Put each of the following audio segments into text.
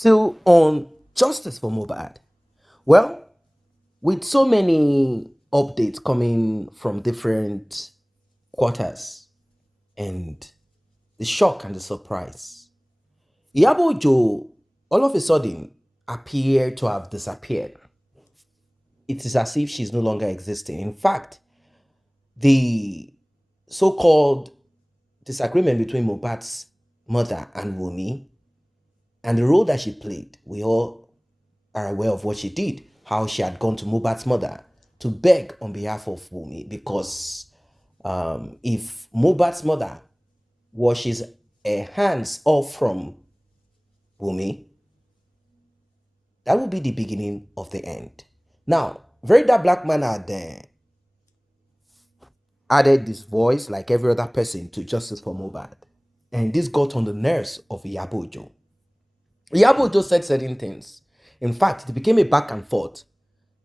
Still on justice for Mohbad. Well, with so many updates coming from different quarters and the shock and the surprise, Iyabo Ojo all of a sudden appeared to have disappeared. It is as if she's no longer existing. In fact, the so-called disagreement between Mohbad's mother and Wunmi and the role that she played, we all are aware of what she did, how she had gone to Mohbad's mother to beg on behalf of Wunmi because if Mohbad's mother washes her hands off from Wunmi, that would be the beginning of the end. Now, Verydarkman had added this voice, like every other person, to justice for Mohbad. And this got on the nerves of Iyabo Ojo. Iyabo Ojo said certain things. In fact, it became a back and forth.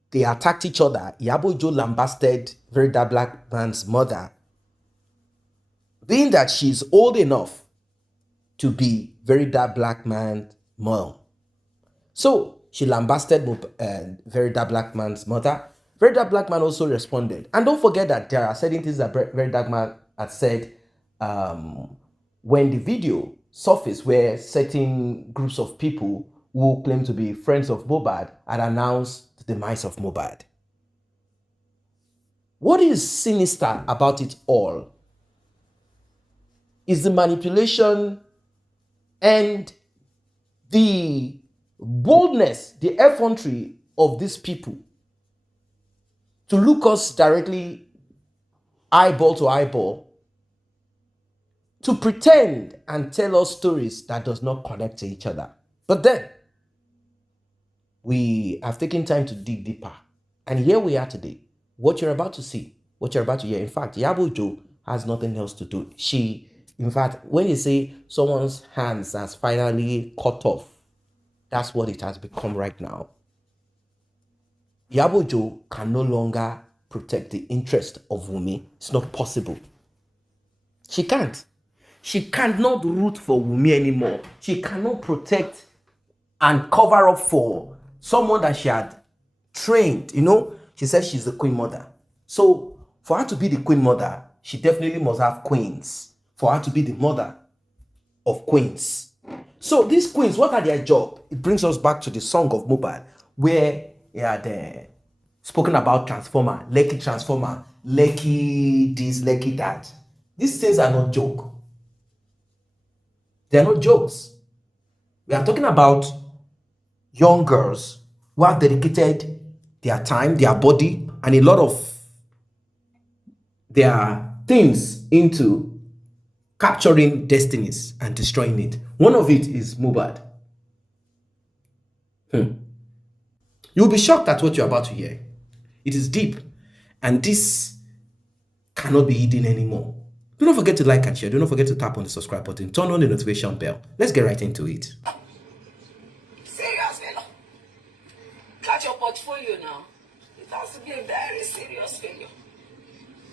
They attacked each other. Iyabo Ojo lambasted Verydarkman's mother, being that she's old enough to be Verydarkman's mom. So she lambasted Verydarkman's mother. Verydarkman also responded. And don't forget that there are certain things that Verydarkman had said when the video surfaced, where certain groups of people who claim to be friends of Mohbad had announced the demise of Mohbad. What is sinister about it all is the manipulation and the boldness, the effrontery of these people to look us directly eyeball to eyeball, to pretend and tell us stories that does not connect to each other. But then, we have taken time to dig deeper. And here we are today. What you're about to see, what you're about to hear. In fact, Iyabo Ojo has nothing else to do. In fact, when you say someone's hands has finally cut off, that's what it has become right now. Iyabo Ojo can no longer protect the interest of Wunmi. It's not possible. She can't. She cannot root for Wunmi anymore. She cannot protect and cover up for someone that she had trained. You know, she says she's the queen mother. So for her to be the queen mother, she definitely must have queens. For her to be the mother of queens. So these queens, what are their job? It brings us back to the song of Mohbad, where he had spoken about transformer, Lekki this, Lekki that. These things are not joke. They are not jokes. We are talking about young girls who have dedicated their time, their body, and a lot of their things into capturing destinies and destroying it. One of it is Mohbad. You'll be shocked at what you're about to hear. It is deep, and this cannot be hidden anymore. Do not forget to like and share. Do not forget to tap on the subscribe button. Turn on the notification bell. Let's get right into it. Serious, fellow. Cut your portfolio now. It has to be a very serious failure.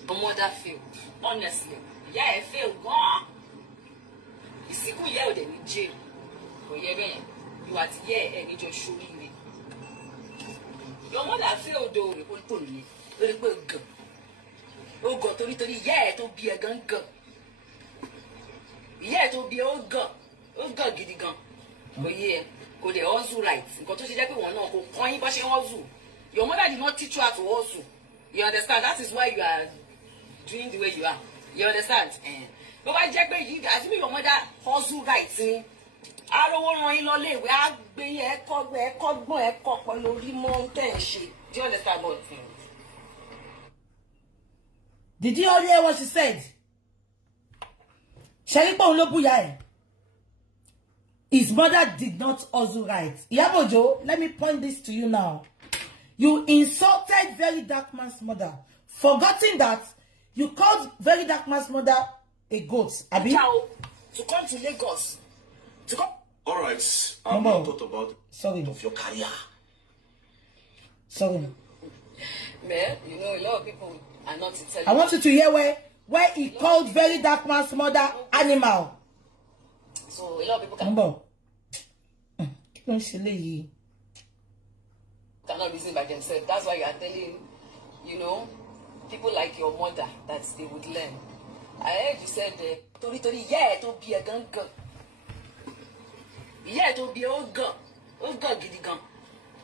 My mother failed, honestly. Yeah, I failed. You see, who yelled in jail? You are here and you just showing me. Your mother failed though. Oh God, yeah, to be a gun. Yeah, to be a gun. Oh God, get the gun. Oh yeah, go the also right. Go to see that one no go coin bashing also. Your mother did not teach you how to also. You understand? That is why you are doing the way you are. You understand? But why Jack you as me your mother hustle right me. I don't want to run in we are being a cog on the mountain shit. Do you understand about things? Did you all hear what she said? His mother did not also right. Iyabo Ojo, let me point this to you now. You insulted Verydarkman's mother, forgetting that you called Verydarkman's mother a goat. Abi? To come to Lagos. To come. All right. I've not thought about of your career. Sorry. Man, you know, a lot of people are not intelligent. I want you to hear where he called Verydarkman's mother animal. So a lot of people can. Cannot reason by themselves. That's why you are telling, you know, people like your mother that they would learn. I heard you said, Tori, yeah, to be a gun. Yeah, to be a gun. Oh, God, get the gun.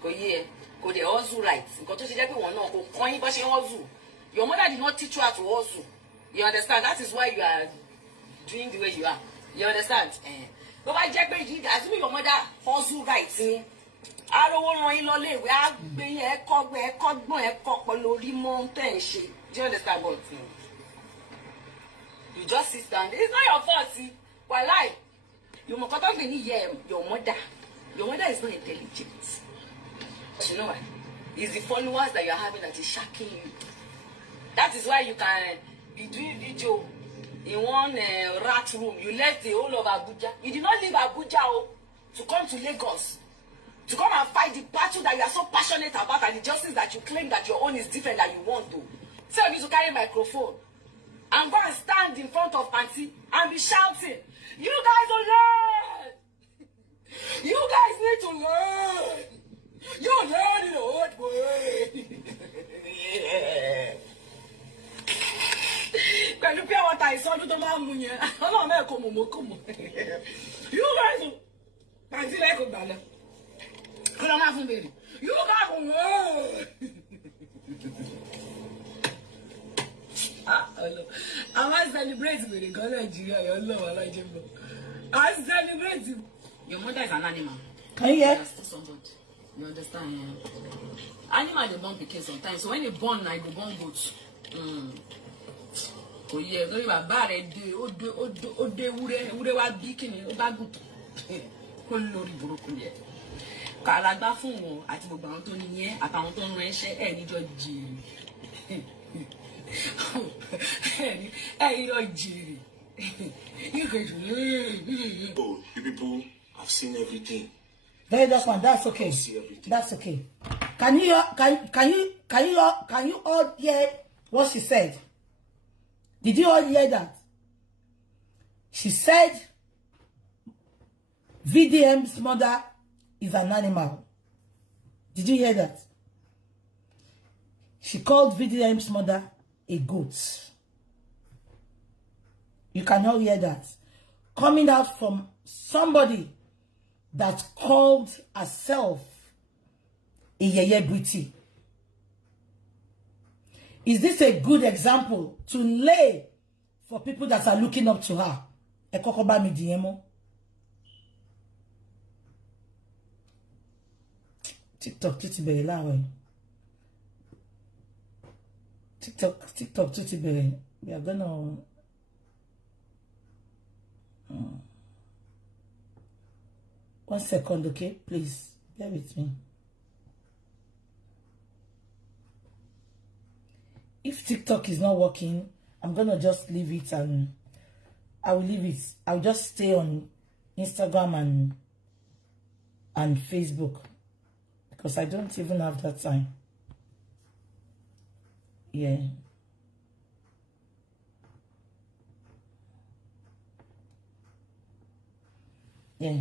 Go, yeah, go, they also right. Go to see everyone, no, go, coin, but she also. Your mother did not teach you how to also. You understand? That is why you are doing the way you are. You understand? But I just beg assuming your mother also right. I don't want to know in we are being a cock, lori mountain shape. Do you understand what? You just sit down. It's not your fault, see. Why lie? You must not be your mother. Your mother is not intelligent. You know why? It's the followers that you are having that is shocking you. That is why you can be doing video in one rat room. You left the whole of Abuja. You did not leave Abuja to come to Lagos. To come and fight the battle that you are so passionate about and the justice that you claim that your own is different than you want to. Tell me to carry a microphone and go and stand in front of Auntie and be shouting, you guys will learn! You guys need to learn! You're learning the hard way! Pẹ̀lú pé àwọn ta ìsọdún tó máa ń mú yẹn, ọlọ́run mẹ́ẹ̀kọ́ mọ̀mọ́kọ́mọ́. You guys will... Auntie lẹ́kọ̀ọ́ gbà lọ. You got I want to celebrate with the girl Nigeria. Your love, I like him. I celebrate. Your mother is an animal. Can you hear? Somebody. You understand? Yeah. Animal they born pikin sometimes. So when they born, I go born goat. Oh yeah, so you are bad. Ode ure wa bikini, oba goat. Olórí burúkú yẹ. Kàlágbá fún wọn àti gbogbo àwọn tó níyẹn àtàwọn tó ń ránṣẹ́ ẹ níjọ jèrè ẹ níjọ jèrè. Oh, you people have seen everything. Verydarkman, that's okay. That's okay. Can you all hear what she said? Did you all hear that? She said VDM's mother is an animal. Did you hear that? She called VDM's mother a goat. You cannot hear that. Coming out from somebody that called herself a yeye Briti. Is this a good example to lay for people that are looking up to her? Ekokoba mi diemo. TikTok tuti bere lawe. TikTok tuti bere. We are gonna one second, okay? Please bear with me. If TikTok is not working, I'm gonna just leave it and I will leave it. I'll just stay on Instagram and Facebook because I don't even have that time. Yeah. Yeah.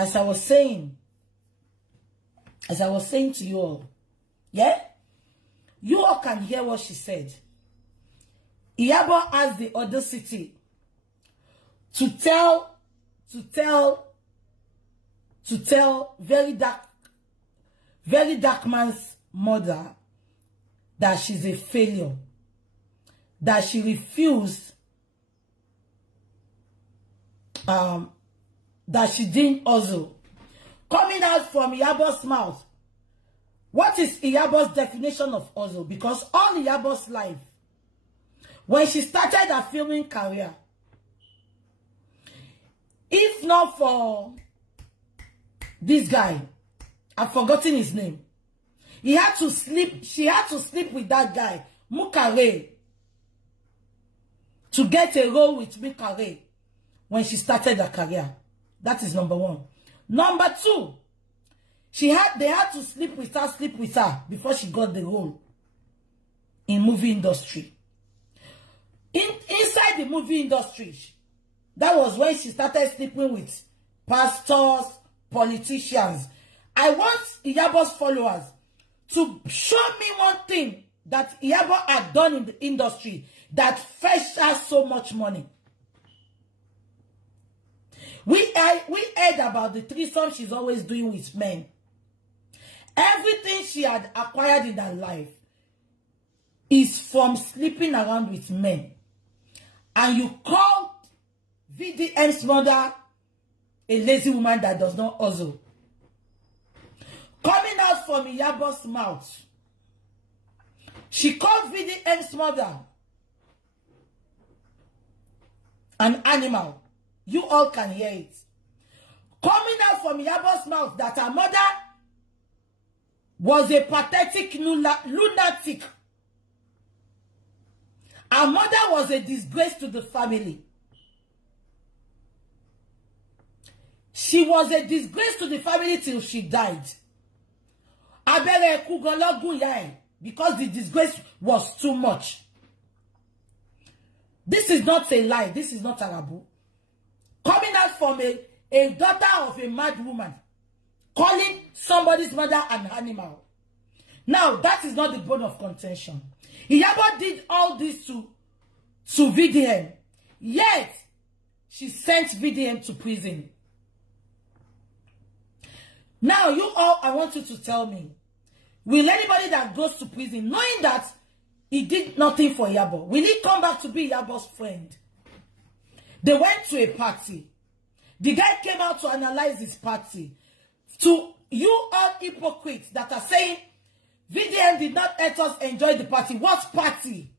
As I was saying to you all, yeah, you all can hear what she said. Iyabo has the audacity to tell Verydarkman's mother that she's a failure, that she refused, that she didn't also. Coming out from Iyabo's mouth. What is Iyabo's definition of also? Because all Iyabo's life, when she started her filming career, if not for this guy, I've forgotten his name. She had to sleep with that guy, Mukare, to get a role with Mukare when she started her career. That is number one. Number two, they had to sleep with her before she got the role in movie industry. Inside the movie industry, That was when she started sleeping with pastors, politicians. I want Iyabo's followers to show me one thing that Iyabo had done in the industry that fetched her so much money. We heard about the threesome she's always doing with men. Everything she had acquired in her life is from sleeping around with men. And you called VDM's mother a lazy woman that does not hustle. Coming out from Iyabo's mouth, she called VDM's mother an animal. You all can hear it. Coming out from Iyabo's mouth that her mother was a pathetic lunatic. Her mother was a disgrace to the family. She was a disgrace to the family till she died. Because the disgrace was too much. This is not a lie. This is not Arabu. Coming out from a daughter of a mad woman, calling somebody's mother an animal. Now, that is not the bone of contention. Iyabo did all this to VDM. Yet, she sent VDM to prison. Now, you all, I want you to tell me, will anybody that goes to prison, knowing that he did nothing for Iyabo, will he come back to be Iyabo's friend? They went to a party. The guy came out to analyze his party. To you all hypocrites that are saying, VDM did not let us enjoy the party. What party?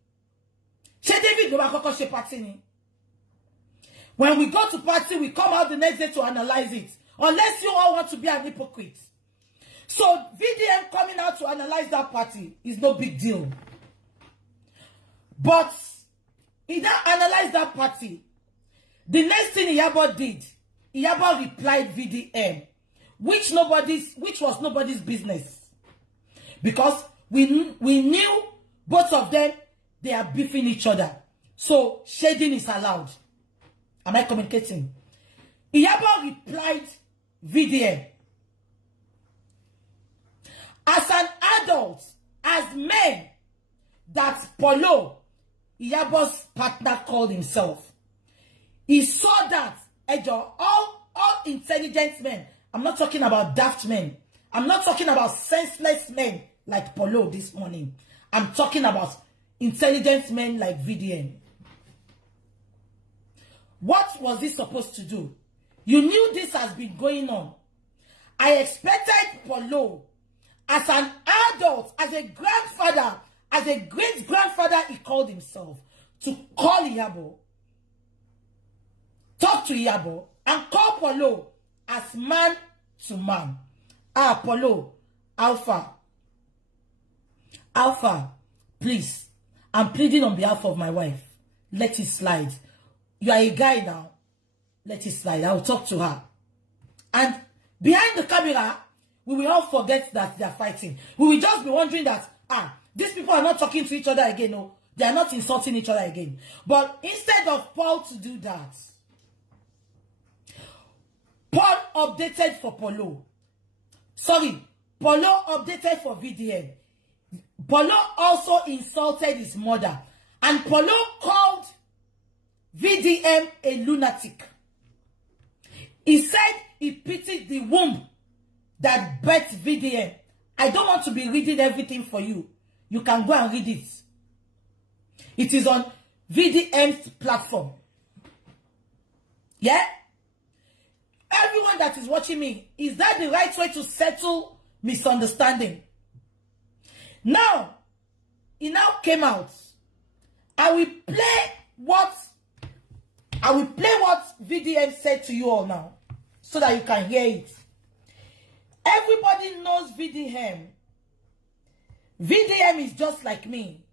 When we go to party, we come out the next day to analyze it. Unless you all want to be an hypocrite. So, VDM coming out to analyze that party is no big deal. But, he now analyzed that party. The next thing Iyabo did, Iyabo replied VDM, which was nobody's business. Because we knew both of them, they are beefing each other. So, shading is allowed. Am I communicating? Iyabo replied VDM. As an adult, as men, that Polo, Iyabo's partner, called himself. He saw that, all intelligent men, I'm not talking about daft men, I'm not talking about senseless men like Polo this morning. I'm talking about intelligent men like VDM. What was he supposed to do? You knew this has been going on. I expected Polo, as an adult, as a grandfather, as a great-grandfather he called himself, to call Iyabo, talk to Iyabo, and call Polo as man to man. Polo, Alpha, please, I'm pleading on behalf of my wife. Let it slide. You are a guy now. Let it slide. I'll talk to her. And behind the camera, we will all forget that they are fighting. We will just be wondering that, these people are not talking to each other again. No, they are not insulting each other again. But instead of Paul to do that, Paul updated for Polo. Sorry, Polo updated for VDM. Polo also insulted his mother. And Polo called VDM a lunatic. He said he pitied the womb that birthed VDM. I don't want to be reading everything for you. You can go and read it. It is on VDM's platform. Yeah? Everyone that is watching me, is that the right way to settle misunderstanding? Now, it now came out. I will play what VDM said to you all now, so that you can hear it. Everybody knows VDM. VDM is just like me.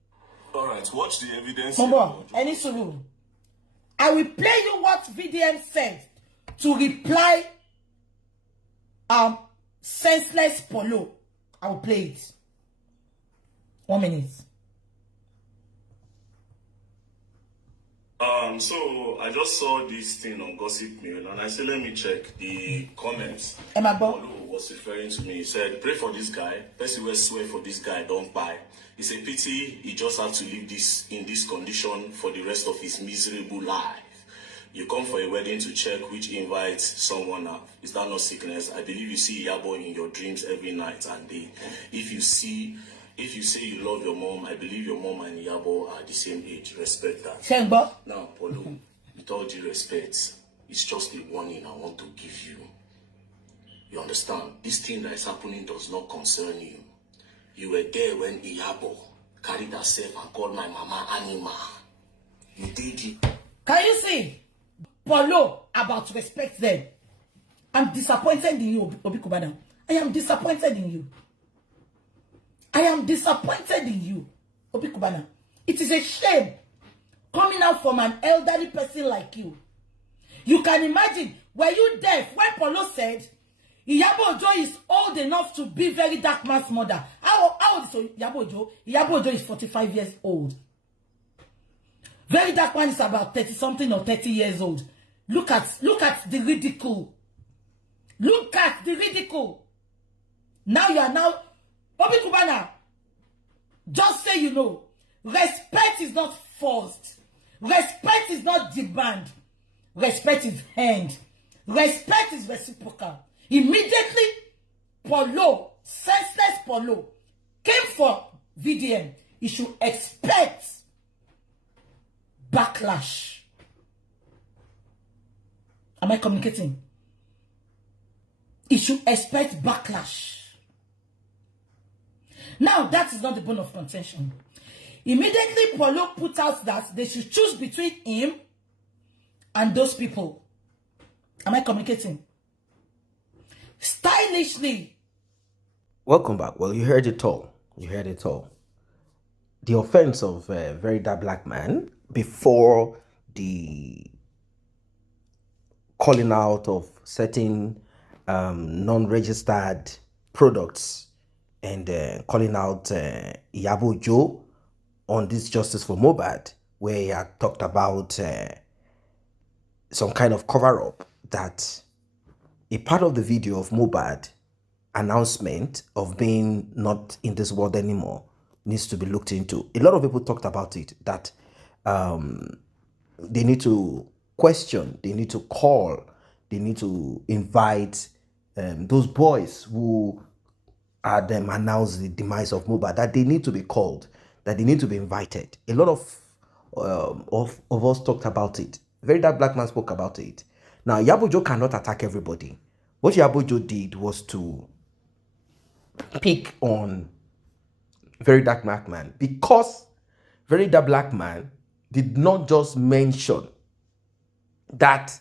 All right, watch the evidence. Momo, any suru. I will play you what VDM said to reply senseless Polo. I will play it. 1 minute. So I just saw this thing on Gossip Mail and I said, let me check the comments. Emma Was referring to me. He said, pray for this guy. Person will swear for this guy, don't buy. It's a pity he just have to live this in this condition for the rest of his miserable life. You come for a wedding to check which invites someone up. Is that not sickness? I believe you see Iyabo in your dreams every night and day. If you say you love your mom, I believe your mom and Iyabo are the same age. Respect that. Shengbo. Now, Polo, with all due respect, it's just a warning I want to give you. You understand? This thing that is happening does not concern you. You were there when Iyabo carried herself and called my mama Anima. You did it. Can you see? Polo about respect them. I'm disappointed in you, Obi Kubana. I am disappointed in you. I am disappointed in you, Obi Kubana. It is a shame coming out from an elderly person like you. You can imagine, were you deaf when Polo said Iyabo Ojo is old enough to be Verydarkman's mother? How old is Iyabo Ojo? Iyabo Ojo is 45 years old. Verydarkman is about 30 something or 30 years old. Look at the ridicule. Look at the ridicule. Now you are now Obi Kubana. Just say you know. Respect is not forced. Respect is not demand. Respect is earned. Respect is reciprocal. Immediately, Polo, senseless Polo, came for VDM. You should expect backlash. Am I communicating? You should expect backlash. Now, that is not the bone of contention. Immediately, Polo put out that they should choose between him and those people. Am I communicating? Stylishly. Welcome back. Well, you heard it all. You heard it all. The offense of Verydarkman before the calling out of certain non-registered products and calling out Iyabo Ojo on this Justice for Mohbad, where he had talked about some kind of cover-up that a part of the video of Mohbad announcement of being not in this world anymore needs to be looked into. A lot of people talked about it, that they need to question, they need to call, they need to invite those boys who had announced the demise of Mohbad, that they need to be called, that they need to be invited. A lot of us talked about it. Verydarkman spoke about it. Now, Iyabo Ojo cannot attack everybody. What Iyabo Ojo did was to pick on Verydarkman, because Verydarkman did not just mention that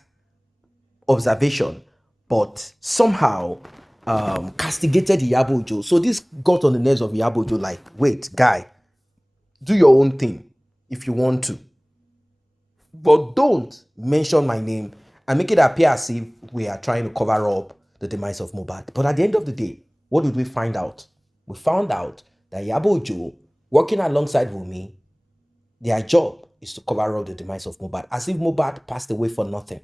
observation, but somehow castigated Iyabo Ojo. So this got on the nerves of Iyabo Ojo, like, wait, guy, do your own thing if you want to, but don't mention my name and make it appear as if we are trying to cover up the demise of Mohbad. But at the end of the day, what did we find out? We found out that Iyabo Ojo, working alongside Wunmi, their job is to cover up the demise of Mohbad, as if Mohbad passed away for nothing.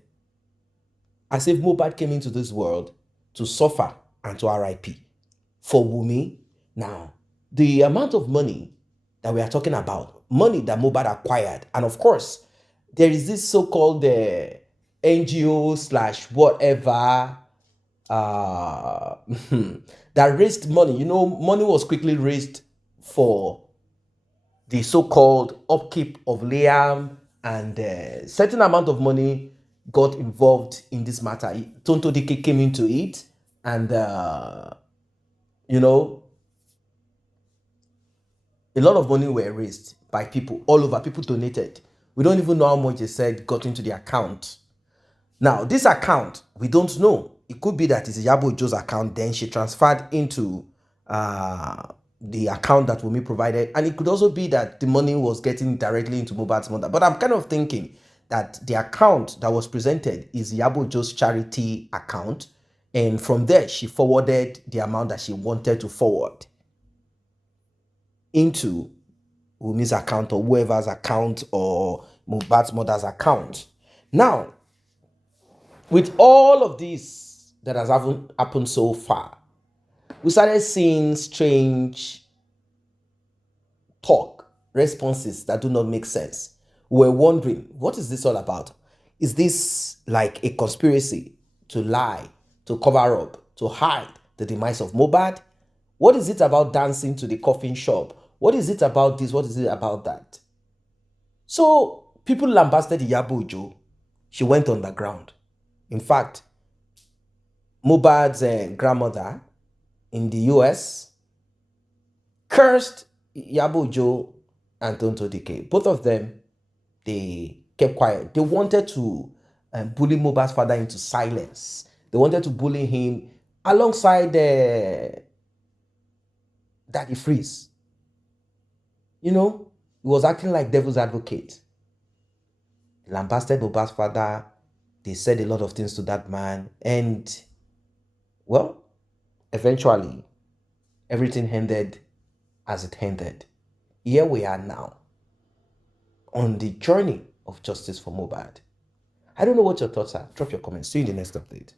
As if Mohbad came into this world to suffer and to RIP. For Wunmi, now, the amount of money that we are talking about, money that Mohbad acquired, and of course, there is this so-called NGO / whatever that raised money. You know, money was quickly raised for the so-called upkeep of Liam, and certain amount of money got involved in this matter. Tonto Dike came into it, and you know, a lot of money were raised by people all over. People donated. We don't even know how much they said got into the account. Now, this account, we don't know. It could be that it's Iyabo Ojo's account, then she transferred into the account that Wunmi provided. And it could also be that the money was getting directly into Mohbad's mother. But I'm kind of thinking that the account that was presented is Iyabo Ojo's charity account. And from there, she forwarded the amount that she wanted to forward into Wunmi's account or whoever's account, or Mohbad's mother's account. Now, with all of this that has happened so far, we started seeing strange talk, responses that do not make sense. We're wondering, what is this all about? Is this like a conspiracy to lie, to cover up, to hide the demise of Mohbad? What is it about dancing to the coffin shop? What is it about this? What is it about that? So people lambasted Iyabo. She went underground. In fact, Mohbad's grandmother in the US cursed Iyabo and Tonto Dike. Both of them, they kept quiet. They wanted to bully Mohbad's father into silence. They wanted to bully him alongside Daddy Freeze. You know, he was acting like devil's advocate. Lambasted Mohbad's father. They said a lot of things to that man. And, well, eventually, everything ended as it ended. Here we are now on the journey of justice for Mohbad. I don't know what your thoughts are. Drop your comments. See you in the next update.